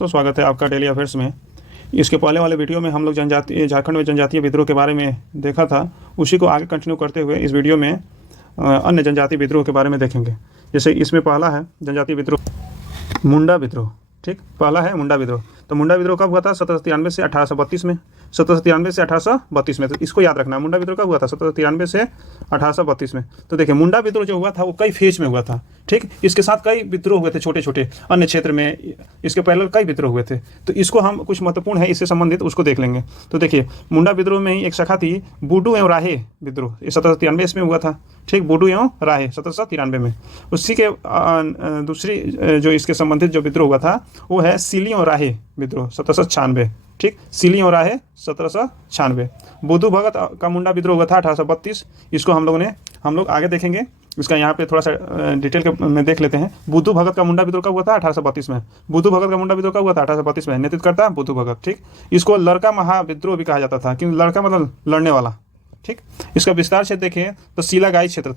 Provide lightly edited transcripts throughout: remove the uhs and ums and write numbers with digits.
तो स्वागत है आपका डेली अफेयर्स में। इसके पहले वाले वीडियो में हम लोग जनजातीय झारखंड में जनजातीय विद्रोह के बारे में देखा था। उसी को आगे कंटिन्यू करते हुए इस वीडियो में अन्य जनजातीय विद्रोह के बारे में देखेंगे। जैसे इसमें पहला है जनजातीय विद्रोह मुंडा विद्रोह। ठीक, पहला है मुंडा विद्रोह। तो मुंडा विद्रोह कब हुआ था? 1793 से 1832 में। 1793 से 1832 में, तो इसको याद रखना। मुंडा विद्रोह कब हुआ था? 1793 से 1832 में। तो देखिए, मुंडा विद्रोह जो हुआ था वो कई फेज में हुआ था। ठीक, इसके साथ कई विद्रोह हुए थे छोटे छोटे अन्य क्षेत्र में। इसके पहले कई विद्रोह हुए थे। तो इसको हम कुछ महत्वपूर्ण है इससे संबंधित उसको देख लेंगे। तो देखिए, मुंडा विद्रोह में ही एक शाखा थी बूडू एवं राहे विद्रोह। ये 1793 में हुआ था। ठीक, बूडू एवं राहे 1793 में। उसी के दूसरी जो इसके संबंधित जो विद्रोह हुआ था वो है सीली और राहे विद्रोह 1796। ठीक, सीली और राहे 1796। बुद्धू भगत का मुंडा विद्रोह हुआ था 1832। इसको हम लोग आगे देखेंगे। इसका यहाँ पे थोड़ा सा डिटेल में देख लेते हैं। बुद्धू भगत का मुंडा विद्रोह कब हुआ था? 1832 में। बुद्धू भगत का मुंडा विद्रोह कब हुआ था? 1832 में। नेतृत्व करता बुद्धू भगत। ठीक, इसको लड़का महाविद्रोह भी कहा जाता था, क्योंकि लड़का मतलब लड़ने वाला। ठीक, इसका विस्तार से देखें तो सीला गाई क्षेत्र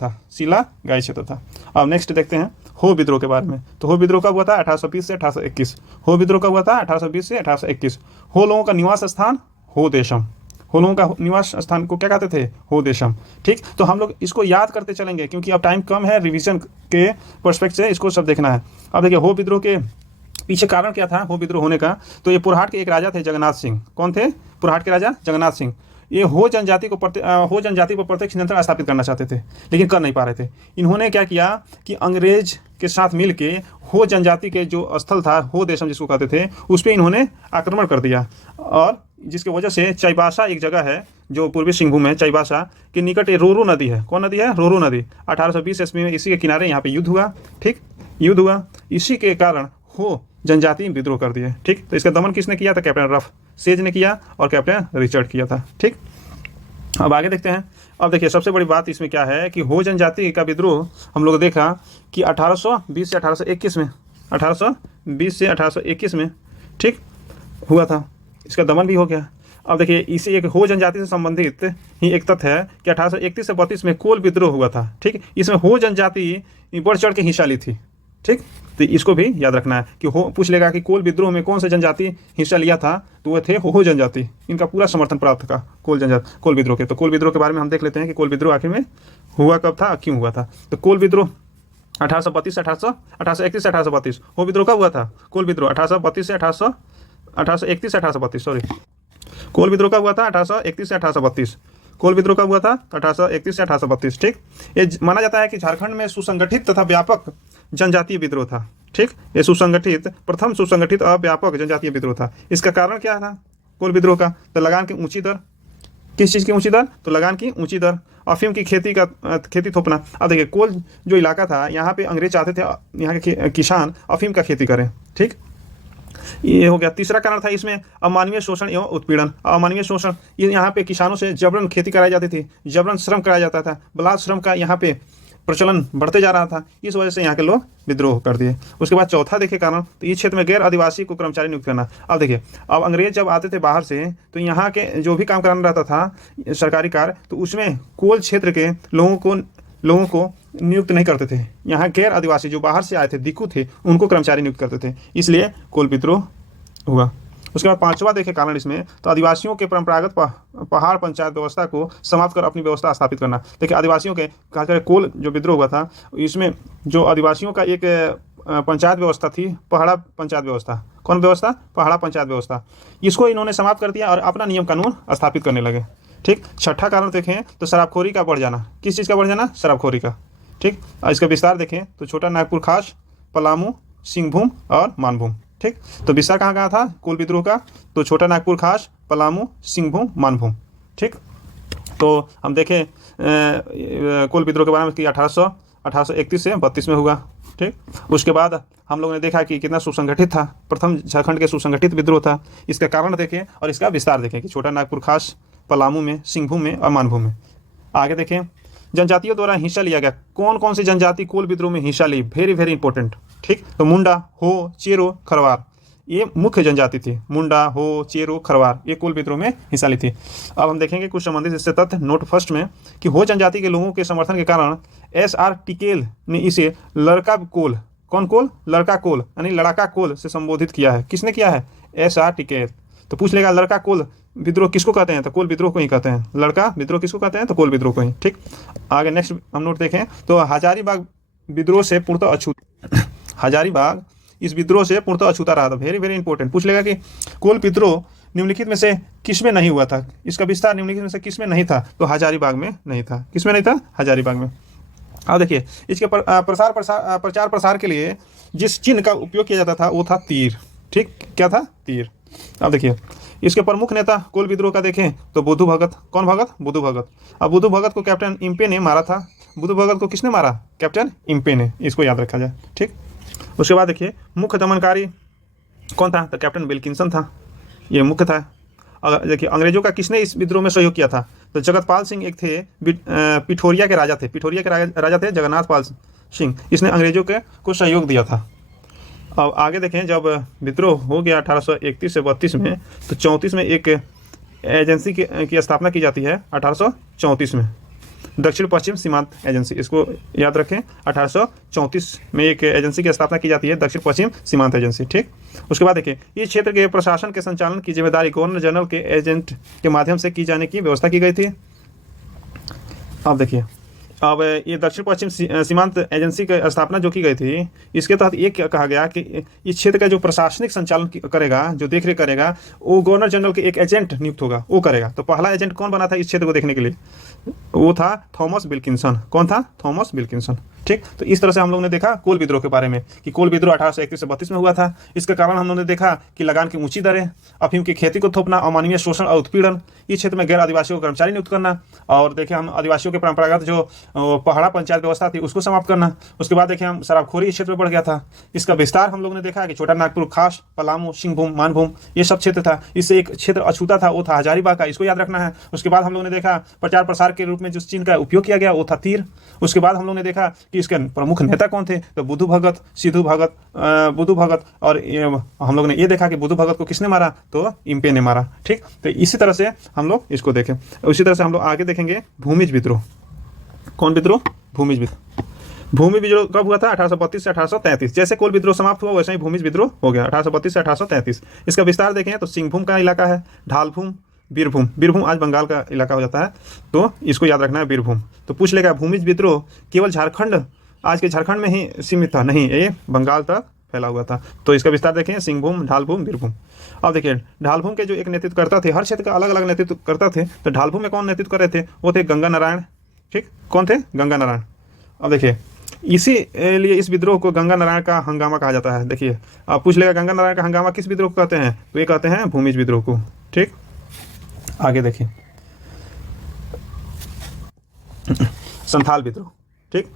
था। अब नेक्स्ट देखते हैं हो विद्रोह के बारे में। तो हो विद्रोह कब हुआ था? 1820 से 1821। हो विद्रोह कब हुआ था? 1820 से 1821। हो लोगों का निवास स्थान हो देशम। हो लोगों का निवास स्थान को क्या कहते थे? हो देशम। ठीक, तो हम लोग इसको याद करते चलेंगे क्योंकि अब टाइम कम है। रिवीजन के पर्सपेक्ट से इसको सब देखना है। अब देखिए, हो विद्रोह के पीछे कारण क्या था हो विद्रोह होने का? तो ये पुरहाट के एक राजा थे, जगन्नाथ सिंह। कौन थे? पुरहाट के राजा जगन्नाथ सिंह। ये हो जनजाति पर प्रत्यक्ष नियंत्रण स्थापित करना चाहते थे, लेकिन कर नहीं पा रहे थे। इन्होंने क्या किया कि अंग्रेज के साथ मिलके हो जनजाति के जो स्थल था हो देशम जिसको कहते थे, उस पर इन्होंने आक्रमण कर दिया। और जिसकी वजह से चाईबासा एक जगह है जो पूर्वी सिंहभूम है, चाईबासा के निकट रोरू नदी है। कौन नदी है? रोरू नदी। 1820 ईस्वी में इसी के किनारे यहाँ पे युद्ध हुआ। ठीक, युद्ध हुआ। इसी के कारण हो जनजाति विद्रोह कर दिए। ठीक, तो इसका दमन किसने किया था? कैप्टन रफ सेज ने किया और कैप्टन रिचर्ड किया था। ठीक, अब आगे देखते हैं। अब देखिए, सबसे बड़ी बात इसमें क्या है कि हो जनजाति का विद्रोह हम लोग देखा कि 1820 से 1821 में 1820 से 1821 में ठीक हुआ था। इसका दमन भी हो गया। अब देखिए, इसी एक हो जनजाति से संबंधित ही एक तथ्य है कि 1831 से 32 में कोल विद्रोह हुआ था। ठीक, इसमें हो जनजाति बढ़ चढ़ के हिस्सा ली थी। ठीक, तो इसको भी याद रखना है कि हो पूछ लेगा कि कोल विद्रोह में कौन सा जनजाति हिस्सा लिया था, तो वो थे हो जनजाति। इनका पूरा समर्थन प्राप्त था कोल विद्रोह के। तो कोल विद्रोह के बारे में हम देख लेते हैं कि कोल विद्रोह आखिर में हुआ कब था, क्यों हुआ था। तो कोल विद्रोह 1832 से 1831 से 1832। हो विद्रोह कब हुआ था? कोल विद्रोह 1832 से 1831 से 1832। सॉरी, कोल विद्रोह कब हुआ था? 1831 से 1832। कोल विद्रोह कब हुआ था? 1831 से 1832। ठीक, ये माना जाता है कि झारखंड में सुसंगठित तथा व्यापक जनजातीय विद्रोह था। ठीक, ये प्रथम सुसंगठित और व्यापक जनजातीय विद्रोह था। इसका कारण क्या था कोल विद्रोह का? तो लगान की ऊंची दर। किस चीज़ की ऊंची दर? तो लगान की ऊंची दर। अफीम की खेती थोपना। अब देखिए, कोल जो इलाका था यहाँ पे अंग्रेज चाहते थे यहाँ के किसान अफीम का खेती करें। ठीक, ये हो गया। तीसरा कारण था इसमें अमानवीय शोषण एवं उत्पीड़न। अमानवीय शोषण, ये यहाँ पे किसानों से जबरन खेती कराई जाती थी, जबरन श्रम कराया जाता था। बलात् श्रम का यहाँ पे प्रचलन बढ़ते जा रहा था। इस वजह से यहाँ के लोग विद्रोह कर दिए। उसके बाद चौथा देखे कारण, तो इस क्षेत्र में गैर आदिवासी को कर्मचारी नियुक्त करना। अब देखिए, अब अंग्रेज जब आते थे बाहर से, तो यहाँ के जो भी काम कराना रहता था सरकारी कार्य, तो उसमें कोल क्षेत्र के लोगों को नियुक्त नहीं करते थे। यहाँ गैर आदिवासी जो बाहर से आए थे, दिक्कू थे, उनको कर्मचारी नियुक्त करते थे। इसलिए कोल विद्रोह हुआ। उसके बाद पांचवा देखे कारण इसमें, तो आदिवासियों के परंपरागत पहाड़ पंचायत व्यवस्था को समाप्त कर अपनी व्यवस्था स्थापित करना। देखिए, आदिवासियों के खासकर कोल जो विद्रोह हुआ था, इसमें जो आदिवासियों का एक पंचायत व्यवस्था थी, पहाड़ा पंचायत व्यवस्था। कौन व्यवस्था? पहाड़ा पंचायत व्यवस्था। इसको इन्होंने समाप्त कर दिया और अपना नियम कानून स्थापित करने लगे। ठीक, छठा कारण देखें तो शराबखोरी का बढ़ जाना। किस चीज़ का बढ़ जाना? शराबखोरी का। ठीक, इसका विस्तार देखें तो छोटा नागपुर खास, पलामू, सिंहभूम और मानभूम। ठीक, तो विस्तार कहाँ कहाँ था कोल विद्रोह का? तो छोटा नागपुर खास, पलामू, सिंहभूम, मानभूम। ठीक, तो हम देखें कोल विद्रोह के बारे में कि 1831 से 32 में हुआ। ठीक, उसके बाद हम लोगों ने देखा कि कितना सुसंगठित था। प्रथम झारखंड के सुसंगठित विद्रोह था। इसका कारण देखें और इसका विस्तार देखें कि छोटा नागपुर खास, पलामू में, सिंहभूम में और मानभूम में। आगे देखें, जनजातियों द्वारा हिस्सा लिया गया। कौन कौन सी जनजाति कोल विद्रोह में हिस्सा ली? Very very important. ठीक, तो मुंडा, हो, चेरो, खरवार, ये मुख्य जनजाति थी। मुंडा, हो, चेरो, खरवार, ये कोल विद्रोह में हिस्सा ली थी। अब हम देखेंगे कुछ संबंधित इससे तथ्य। नोट फर्स्ट में कि हो जनजाति के लोगों के समर्थन के कारण SR टिकेल ने इसे लड़का कोल कौन कोल? लड़का कोल, यानी लड़ाका कोल से संबोधित किया है। किसने किया है? एस.आर. टिकैत। तो पूछ लेगा लड़का कोल विद्रोह किसको कहते हैं? तो कोल विद्रोह को ही कहते हैं। लड़का विद्रोह किसको कहते हैं? तो कोल विद्रोह को ही। ठीक, आगे नेक्स्ट हम नोट देखें तो हजारीबाग विद्रोह से पूर्णतः अछूता, हजारीबाग इस विद्रोह से पूर्णतः अछूता रहा था। Very very important. पूछ लेगा कि कोल विद्रोह निम्नलिखित में से किसमें नहीं हुआ था? इसका विस्तार निम्नलिखित में से किसमें नहीं था? तो हजारीबाग में नहीं था। किसमें नहीं था? हजारीबाग में। अब देखिए इसके प्रचार प्रसार के लिए जिस चिन्ह का उपयोग किया जाता था वो था तीर। ठीक, क्या था? तीर। अब देखिए इसके प्रमुख नेता कोल विद्रोह का देखें तो बुद्धू भगत। कौन भगत? बुद्धू भगत। अब बुद्धू भगत को कैप्टन इम्पे ने मारा था। बुद्धू भगत को किसने मारा? कैप्टन इम्पे ने। इसको याद रखा जाए। ठीक, उसके बाद देखिए मुख्य दमनकारी कौन था? तो कैप्टन विल्किंसन था, ये मुख्य था। देखिए अंग्रेजों का किसने इस विद्रोह में सहयोग किया था? तो जगतपाल सिंह एक थे, पिठोरिया के राजा थे। पिठोरिया के राजा थे जगन्नाथ पाल सिंह। इसने अंग्रेजों को सहयोग दिया था। अब आगे देखें जब विद्रोह हो गया 1831 से 32 में, तो 34 में एक एजेंसी की स्थापना की जाती है। 1834 में दक्षिण पश्चिम सीमांत एजेंसी, इसको याद रखें। 1834 में एक एजेंसी की स्थापना की जाती है, दक्षिण पश्चिम सीमांत एजेंसी। ठीक, उसके बाद देखिए इस क्षेत्र के प्रशासन के संचालन की जिम्मेदारी गवर्नर जनरल के एजेंट के माध्यम से की जाने की व्यवस्था की गई थी। अब देखिए अब ये दक्षिण पश्चिम सीमांत एजेंसी की स्थापना जो की गई थी, इसके तहत ये कहा गया कि इस क्षेत्र का जो प्रशासनिक संचालन करेगा, जो देखरेख करेगा, वो गवर्नर जनरल के एक एजेंट नियुक्त होगा, वो करेगा। तो पहला एजेंट कौन बना था इस क्षेत्र को देखने के लिए? वो था थॉमस विल्किंसन। कौन था? Thomas Wilkinson. ठीक, तो इस तरह से हम लोगों ने देखा कोल विद्रोह के बारे में कि कोल विद्रोह 1831 से 32 में हुआ था। इसके कारण हम लोगों ने देखा कि लगान की ऊंची दरें, अफीम की खेती को थोपना, अमानवीय शोषण और उत्पीड़न, इस क्षेत्र में गैर आदिवासियों को कर्मचारी नियुक्त करना, और देखिए हम आदिवासियों के परंपरागत जो पहाड़ा पंचायत व्यवस्था थी उसको समाप्त करना। उसके बाद देखिए हम शराबखोरी इस क्षेत्र में बढ़ गया था। इसका विस्तार हम लोगों ने देखा कि छोटा नागपुर, खास, पलामू, सिंहभूम, मानभूम, ये सब क्षेत्र था। इससे एक क्षेत्र अछूता था, वो था हजारीबाग का, इसको याद रखना है। उसके बाद हम लोगों ने देखा प्रचार प्रसार के रूप में जिस चिन्ह का उपयोग किया गया वो था तीर। उसके बाद हम लोगों ने देखा कि इसके प्रमुख नेता कौन थे? तो बुद्धू भगत, सिद्धू भगत, बुद्धू भगत, और हम लोगों ने ये देखा कि बुद्धू भगत को किसने मारा? तो इम्पे ने मारा। ठीक, तो इसी तरह से हम लोग इसको देखें। उसी तरह से हम लोग आगे देखेंगे भूमिज विद्रोह। कौन विद्रोह? भूमिज विद्रोह। भूमि विद्रोह कब हुआ था? 1832 से 1833। जैसे कोल विद्रोह समाप्त हुआ वैसे ही भूमिज विद्रोह हो गया 1832 से 1833। इसका विस्तार देखें तो सिंहभूम का इलाका है, ढालभूम, बीरभूम। बीरभूम आज बंगाल का इलाका हो जाता है, तो इसको याद रखना है, बीरभूम। तो पूछ लेगा भूमिज विद्रोह केवल झारखंड, आज के झारखंड में ही सीमित था? नहीं, ये बंगाल तक फैला हुआ था। तो इसका विस्तार देखें, सिंहभूम, ढालभूम, बीरभूम। अब देखिए ढालभूम के जो एक नेतृत्वकर्ता थे, हर क्षेत्र का अलग अलग नेतृत्वकर्ता थे। तो ढालभूम में कौन नेतृत्व कर रहे थे? वो थे गंगा नारायण। ठीक, कौन थे? गंगा नारायण। अब देखिए इसी लिए इस विद्रोह को गंगा नारायण का हंगामा कहा जाता है। देखिए आप पूछ लेगा गंगा नारायण का हंगामा किस विद्रोह को कहते हैं? तो ये कहते हैं भूमिज विद्रोह को। ठीक, आगे देखिए संथाल विद्रोह। ठीक,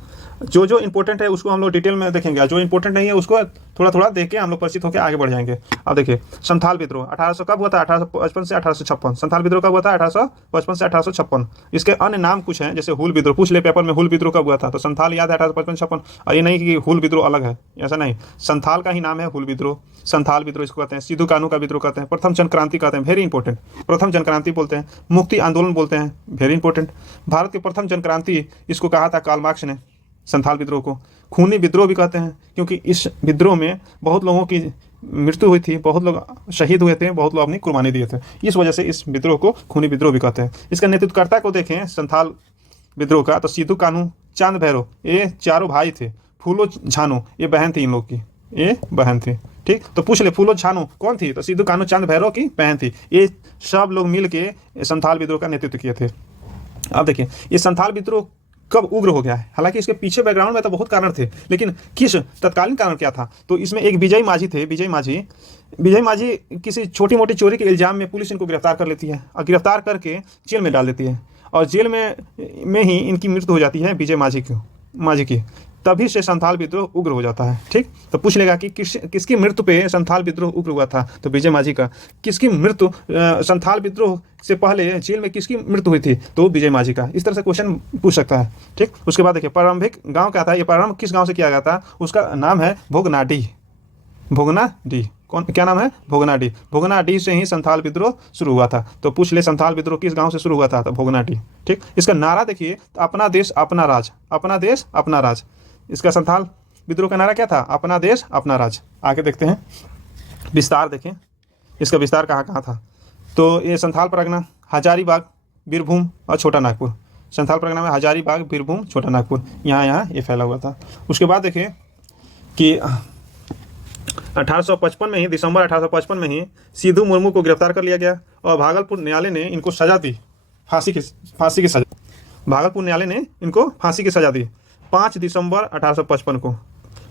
जो इंपॉर्टेंट है उसको हम लोग डिटेल में देखेंगे, जो इंपॉर्टेंट नहीं है उसको थोड़ा थोड़ा देख के हम लोग परिचित होकर आगे बढ़ जाएंगे। अब देखिए संथाल विद्रोह 1800 कब हुआ था? 1855 से 1856। संथाल विद्रोह कब हुआ था? 1855 से 1856। इसके अन्य नाम कुछ हैं, जैसे हुल विद्रोह। पूछ ले पेपर में हुल विद्रोह कब हुआ था? तो संथाल याद है 1855-56। और ये नहीं कि हुल विद्रोह अलग है, ऐसा नहीं, संथाल का ही नाम है हुल विद्रोह। संथाल विद्रोह इसको कहते हैं। सिद्धू कानू का विद्रोह कहते हैं। प्रथम जन क्रांति कहते हैं, वेरी इंपॉर्टेंट। प्रथम जन क्रांति बोलते हैं। मुक्ति आंदोलन बोलते हैं, वेरी इंपॉर्टेंट। भारत की प्रथम जन क्रांति इसको कहा था कार्ल मार्क्स ने। संथाल विद्रोह को खूनी विद्रोह भी कहते हैं, क्योंकि इस विद्रोह में बहुत लोगों की मृत्यु हुई थी, बहुत लोग शहीद हुए थे, बहुत लोग अपनी कुर्बानी दिए थे। इस वजह से इस विद्रोह को खूनी विद्रोह भी कहते हैं। इसका नेतृत्वकर्ता को देखें संथाल विद्रोह का, तो सिद्धू कानू, चांद भैरव, ये चारों भाई थे। फूलो झानो ये बहन थी, इन लोग की ये बहन थी। ठीक, तो पूछ ले फूलो झानो कौन थी? तो सिद्धू कानू, चांद भैरव की बहन थी। ये सब लोग मिल के संथाल विद्रोह का नेतृत्व किए थे। अब देखिए ये संथाल विद्रोह कब उग्र हो गया है? हालांकि इसके पीछे बैकग्राउंड में तो बहुत कारण थे, लेकिन किस तत्कालीन कारण क्या था? तो इसमें एक विजय माझी थे। विजय माझी किसी छोटी मोटी चोरी के इल्जाम में पुलिस इनको गिरफ्तार कर लेती है और गिरफ्तार करके जेल में डाल देती है, और जेल में ही इनकी मृत्यु हो जाती है विजय माझी की। तभी से संथाल विद्रोह उग्र हो जाता है। ठीक, तो पूछ लेगा कि किसकी मृत्यु पे संथाल विद्रोह उग्र हुआ था? तो विजय माझी का। किसकी मृत्यु संथाल विद्रोह से पहले जेल में किसकी मृत्यु हुई थी? तो विजय माझी का। इस तरह से क्वेश्चन पूछ सकता है। ठीक, उसके बाद देखिए प्रारंभिक गांव क्या था? ये प्रारंभ किस गांव से किया गया था? उसका नाम है भोगनाडीह। भोगनाडीह, कौन, क्या नाम है? भोगनाडीह। भोगनाडीह से ही संथाल विद्रोह शुरू हुआ था। तो पूछ ले संथाल विद्रोह किस गांव से शुरू हुआ था? तो भोगनाडीह। ठीक, इसका नारा देखिए, अपना देश अपना राज, अपना देश अपना राज। इसका संथाल विद्रोह का नारा क्या था? अपना देश अपना राज। आगे देखते हैं, विस्तार देखें, इसका विस्तार कहाँ कहाँ था। तो ये संथाल परगना, हजारीबाग, बीरभूम और छोटा नागपुर। संथाल परगना में हजारीबाग, बीरभूम, छोटा नागपुर, यहाँ ये फैला हुआ था। उसके बाद देखें कि 1855 में ही, दिसंबर 1855 में ही सिद्धू मुर्मू को गिरफ्तार कर लिया गया और भागलपुर न्यायालय ने इनको सजा दी, फांसी की सजा। भागलपुर न्यायालय ने इनको फांसी की सजा दी 5 दिसंबर 1855 को।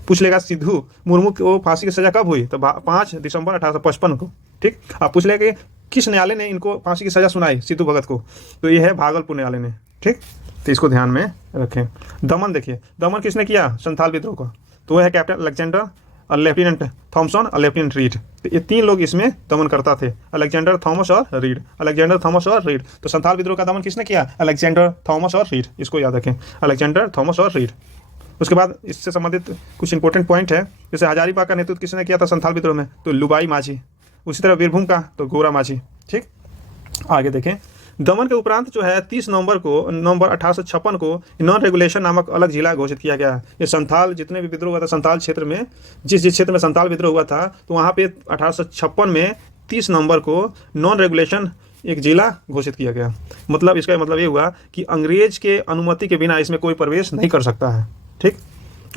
पूछ लेगा सिद्धू मुर्मू को फांसी की सजा कब हुई? तो 5 दिसंबर 1855 को। ठीक, आप पूछ लेगा किस न्यायालय ने इनको फांसी की सजा सुनाई सिद्धू भगत को? तो ये है भागलपुर न्यायालय ने। ठीक, तो इसको ध्यान में रखें। दमन देखिए, दमन किसने किया संथाल विद्रोह को? तो वह है कैप्टन अलेक्जेंडर और लेफ्टिनेंट थॉमसन और लेफ्टिनेंट रीड। तो ये 3 लोग इसमें दमन करता थे, अलेक्जेंडर, थॉमस और रीड। अलेक्जेंडर, थॉमस और रीड। तो संथाल विद्रोह का दमन किसने किया? अलेक्जेंडर, थॉमस और रीड। इसको याद रखें, अलेक्जेंडर, थॉमस और रीड। उसके बाद इससे संबंधित कुछ इंपॉर्टेंट पॉइंट है, जैसे हजारीबाग का नेतृत्व किसने किया था संथाल विद्रोह में? तो लुबाई माझी। उसी तरह बीरभूम का तो गोरा माझी। ठीक, आगे देखें, दमन के उपरांत जो है 30 नवंबर 1856 को नॉन रेगुलेशन नामक अलग जिला घोषित किया गया। ये संथाल जितने भी विद्रोह हुआ था संथाल क्षेत्र में, जिस क्षेत्र में संथाल विद्रोह हुआ था, तो वहाँ पे 1856 में 30 नवंबर को नॉन रेगुलेशन एक जिला घोषित किया गया। मतलब इसका मतलब ये हुआ कि अंग्रेज के अनुमति के बिना इसमें कोई प्रवेश नहीं कर सकता है। ठीक,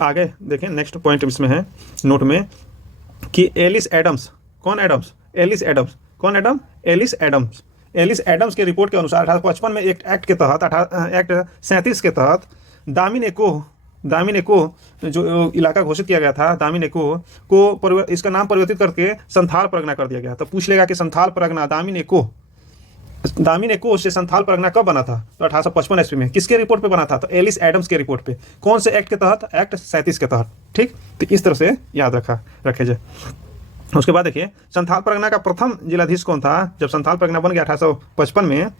आगे देखें, नेक्स्ट पॉइंट इसमें है नोट में कि एलिस एडम्स, कौन एडम्स? Alice Adams. कौन Adam? Alice Adams. Alice Adams के रिपोर्ट के अनुसार 1855 में एक एक्ट के तहत, एक्ट 37 के तहत दामिन एको जो इलाका घोषित किया गया था, दामिन एको को इसका नाम परिवर्तित करके संथाल परगना कर दिया गया। तो पूछ लेगा कि संथाल परगना, दामिन एको से संथाल परगना कब बना था? तो 1855 ईस्वी में। किसके रिपोर्ट पे बना था? तो एलिस एडम्स के रिपोर्ट पे। कौन से एक्ट के तहत? एक्ट 37 के तहत। ठीक, तो इस तरह से याद रखे जाए। उसके बाद देखिए, संथाल परगना का प्रथम जिलाधीश कौन था? जब संथाल परगना बन गया 1855 में,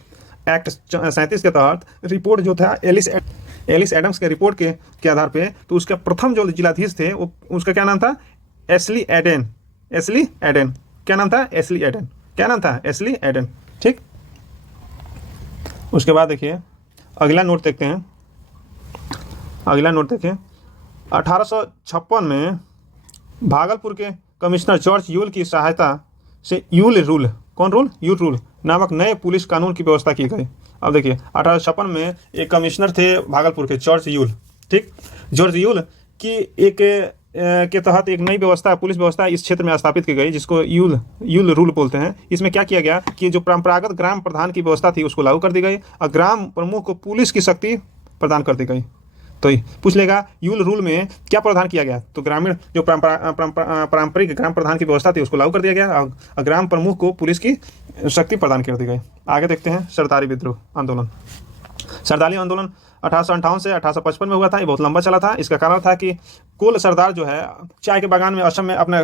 एक्ट 37 के तहत रिपोर्ट जो था एलिस एडम्स के रिपोर्ट के आधार पे, तो उसका प्रथम जो जिलाधीश थे वो, उसका क्या नाम था? एस्ली एडेन। क्या नाम था? एस्ली एडेन। ठीक, उसके बाद देखिए अगला नोट देखते हैं। 1856 में भागलपुर के कमिश्नर जॉर्ज यूल की सहायता से यूल रूल नामक नए पुलिस कानून की व्यवस्था की गई। अब देखिए 1856 में एक कमिश्नर थे भागलपुर के, जॉर्ज यूल। ठीक, जॉर्ज यूल की एक के तहत एक नई व्यवस्था, पुलिस व्यवस्था इस क्षेत्र में स्थापित की गई, जिसको यूल रूल बोलते हैं। इसमें क्या किया गया कि जो परंपरागत ग्राम प्रधान की व्यवस्था थी उसको लागू कर दी गई और ग्राम प्रमुख को पुलिस की शक्ति प्रदान कर दी गई। तो पूछ लेगा यूल रूल में क्या प्रावधान किया गया? तो ग्रामीण जो पारंपरिक ग्राम प्रधान की व्यवस्था थी उसको लागू कर दिया गया और ग्राम प्रमुख को पुलिस की शक्ति प्रदान कर दी गई। आगे देखते हैं सरदारी विद्रोह आंदोलन। सरदारी आंदोलन 1858 से 1855 में हुआ था। ये बहुत लंबा चला था। इसका कारण था कि कुल सरदार जो है चाय के बागान में, असम में अपने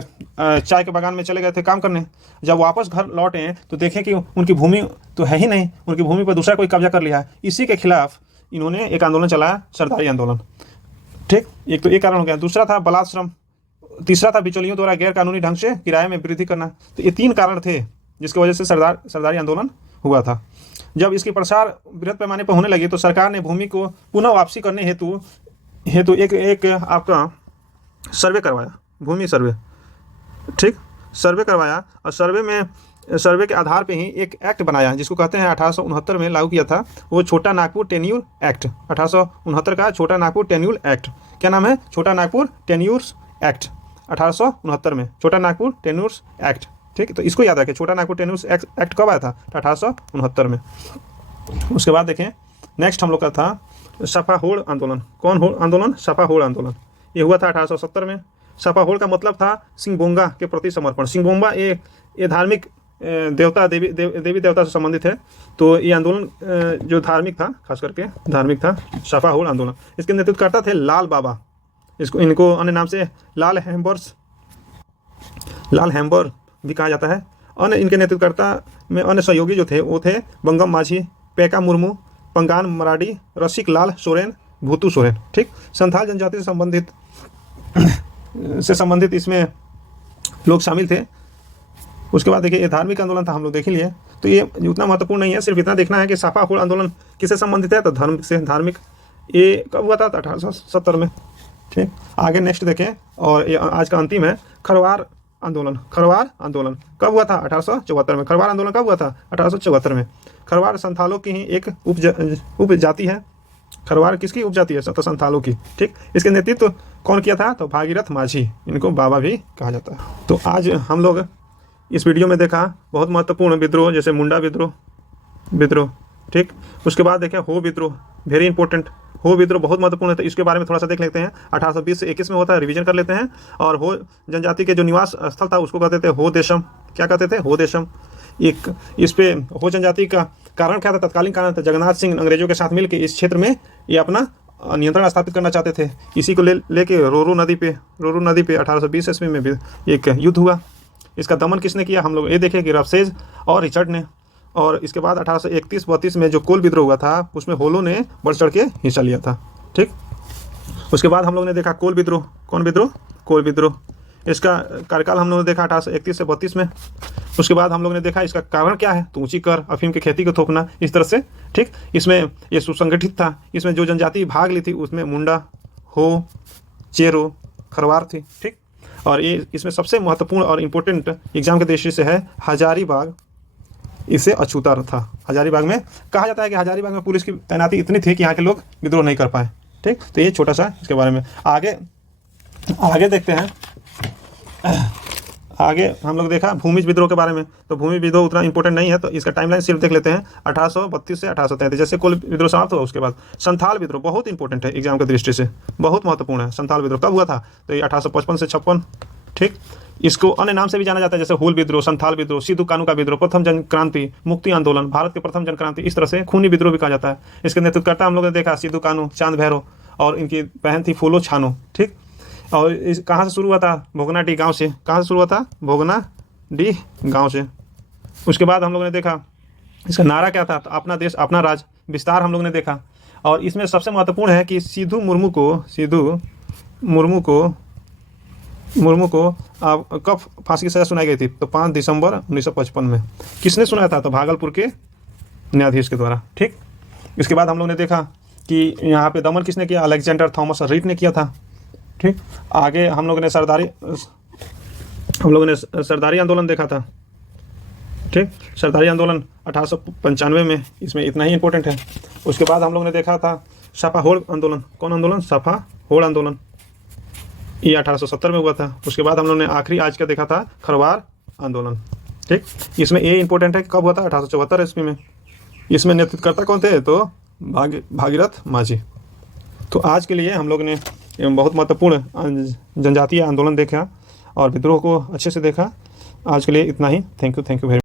चाय के बागान में चले गए थे काम करने। जब वापस घर लौटे तो देखें कि उनकी भूमि तो है ही नहीं, उनकी भूमि पर दूसरा कोई कब्जा कर लिया है। इसी के खिलाफ इन्होंने एक आंदोलन चलाया, सरदारी आंदोलन। ठीक, एक तो एक कारण हो गया। दूसरा था बलात्श्रम, तीसरा था बिचौलियों द्वारा गैर कानूनी ढंग से किराए में वृद्धि करना। तो ये 3 कारण थे जिसकी वजह से सरदारी आंदोलन हुआ था। जब इसकी प्रसार बृहद पैमाने पर होने लगी तो सरकार ने भूमि को पुनः वापसी करने हेतु एक आपका सर्वे करवाया, भूमि सर्वे। ठीक, सर्वे करवाया और सर्वे के आधार पे ही एक एक्ट बनाया जिसको कहते हैं 1869 में लागू किया था, वो छोटा नागपुर टेन्यूर एक्ट। 1869 का छोटा नागपुर टेन्यूर एक्ट। क्या नाम है? छोटा नागपुर टेन्यूर एक्ट। 1869 में छोटा नागपुर टेन्यूर एक्ट। ठीक, तो इसको याद रखें, छोटा नागपुर टेन्यूर एक्ट कब आया था? 1869 में। उसके बाद देखें नेक्स्ट हम लोग का था सफा होड़ आंदोलन। कौन होड़ आंदोलन? सफा होड़ आंदोलन। ये हुआ था 1870 में। सफा होड़ का मतलब था सिंहबोंगा के प्रति समर्पण। सिंहबोंगा ये धार्मिक देवता, देवी देवता से संबंधित है। तो ये आंदोलन जो धार्मिक था, खास करके धार्मिक था, सफा होड़ आंदोलन। इसके नेतृत्व करता थे लाल बाबा, इनको अन्य नाम से लाल हैम्बर भी कहा जाता है। अन्य इनके नेतृत्वकर्ता में अन्य सहयोगी जो थे वो थे बंगम माझी, पेका मुर्मू, पंगान मराठी, रसिक लाल सोरेन, भूतू सोरेन। ठीक, संथाल जनजाति से संबंधित इसमें लोग शामिल थे। उसके बाद देखिए ये धार्मिक आंदोलन था, हम लोग देख ही लिए, तो ये उतना महत्वपूर्ण नहीं है। सिर्फ इतना देखना है कि सफा होड़ आंदोलन किससे संबंधित है? तो धर्म से। धार्मिक ये कब हुआ था? 1870 में। ठीक, आगे नेक्स्ट देखें और ये आज का अंतिम है खरवार आंदोलन। खरवार आंदोलन कब हुआ था? 1874 में। खरवार आंदोलन कब हुआ था? 1874 में। खरवार संथालों की ही एक उपजाति है। खरवार किसकी उपजाति है? तो संथालों की। ठीक, इसके नेतृत्व कौन किया था? तो भागीरथ माझी, इनको बाबा भी कहा जाता है। तो आज हम लोग इस वीडियो में देखा बहुत महत्वपूर्ण विद्रोह, जैसे मुंडा विद्रोह। ठीक, उसके बाद देखें हो विद्रोह, वेरी इंपॉर्टेंट। हो विद्रोह बहुत महत्वपूर्ण है, तो इसके बारे में थोड़ा सा देख लेते हैं। 1820 से 21 में होता है, रिवीजन कर लेते हैं। और हो जनजाति के जो निवास स्थल था उसको कहते थे हो देशम। क्या कहते थे? हो देशम। एक इस पे हो जनजाति का कारण क्या था? तत्कालीन कारण था जगन्नाथ सिंह अंग्रेजों के साथ मिलकर इस क्षेत्र में ये अपना नियंत्रण स्थापित करना चाहते थे। इसी को लेके रोरू नदी पे 1820 ईस्वी में भी एक युद्ध हुआ। इसका दमन किसने किया? हम लोग ये देखें कि रफसेज और रिचर्ड ने। और इसके बाद 1831-32 में जो कोल विद्रोह हुआ था उसमें होलो ने बढ़ चढ़ के हिस्सा लिया था। ठीक, उसके बाद हम लोग ने देखा कोल विद्रोह। कौन विद्रोह? कोल विद्रोह। इसका कार्यकाल हम लोगों ने देखा 1831 से 32 में। उसके बाद हम लोग ने देखा इसका कारण क्या है? तो ऊंची कर, अफीम की खेती को थोपना, इस तरह से। ठीक, इसमें ये सुसंगठित था। इसमें जो जनजाति भाग ली थी उसमें मुंडा, हो, चेरो, खरवार थी। ठीक, और ये इसमें सबसे महत्वपूर्ण और इम्पोर्टेंट एग्जाम के दृष्टि से है हजारीबाग, इसे अछूता था। हजारीबाग में कहा जाता है कि हजारीबाग में पुलिस की तैनाती इतनी थी कि यहाँ के लोग विद्रोह नहीं कर पाए। ठीक, तो ये छोटा सा इसके बारे में। आगे देखते हैं। आगे हम लोग देखा भूमिज विद्रोह के बारे में। तो भूमि विद्रोह उतना इंपॉर्टेंट नहीं है, तो इसका टाइमलाइन सिर्फ देख लेते हैं। 1832 से 1833 जैसे कोल विद्रोह समाप्त हुआ उसके बाद संथाल विद्रोह बहुत इंपॉर्टेंट है एग्जाम की दृष्टि से, बहुत महत्वपूर्ण है। संथाल विद्रोह कब हुआ था? तो ये 1855 से 56। ठीक, इसको अन्य नाम से भी जाना जाता है, जैसे हुल विद्रोह, संथाल विद्रोह, सिद्धू कानू का विद्रोह, प्रथम जनक्रांति, मुक्ति आंदोलन, भारत के प्रथम जनक्रांति, इस तरह से खूनी विद्रोह भी कहा जाता है। इसके नेतृत्वकर्ता हम लोगों ने देखा सिद्धू कानू, चांद भैरव, और इनकी बहन थी फूलो छानो। ठीक, और इस कहाँ से शुरू हुआ था? भोगनाडीह गांव से। कहाँ से शुरू हुआ था? भोगनाडीह गांव से। उसके बाद हम लोगों ने देखा इसका नारा क्या था? तो अपना देश अपना राज, विस्तार हम लोगों ने देखा। और इसमें सबसे महत्वपूर्ण है कि सिद्धू मुर्मू को कब फांसी की सजा सुनाई गई थी? तो 5 दिसंबर 1955 में। किसने सुनाया था? तो भागलपुर के न्यायाधीश के द्वारा। ठीक, इसके बाद हम लोग ने देखा कि यहाँ पे दमन किसने किया? अलेक्जेंडर थॉमस रीड ने किया था। ठीक, आगे हम लोगों ने सरदारी आंदोलन देखा था। ठीक, सरदारी आंदोलन 1895 में, इसमें इतना ही इंपॉर्टेंट है। उसके बाद हम लोगों ने देखा था सफा होड़ आंदोलन। कौन आंदोलन? सफा होड़ आंदोलन, ये 1870 में हुआ था। उसके बाद हम लोगों ने आखिरी आज का देखा था खरवार आंदोलन। ठीक, इसमें ये इंपॉर्टेंट है कि कब हुआ था? 1874 ईस्वी में। इसमें नेतृत्वकर्ता कौन थे? तो भागीरथ माझी। तो आज के लिए हम लोग ने बहुत महत्वपूर्ण जनजातीय आंदोलन देखा और विद्रोह को अच्छे से देखा। आज के लिए इतना ही। Thank you very much.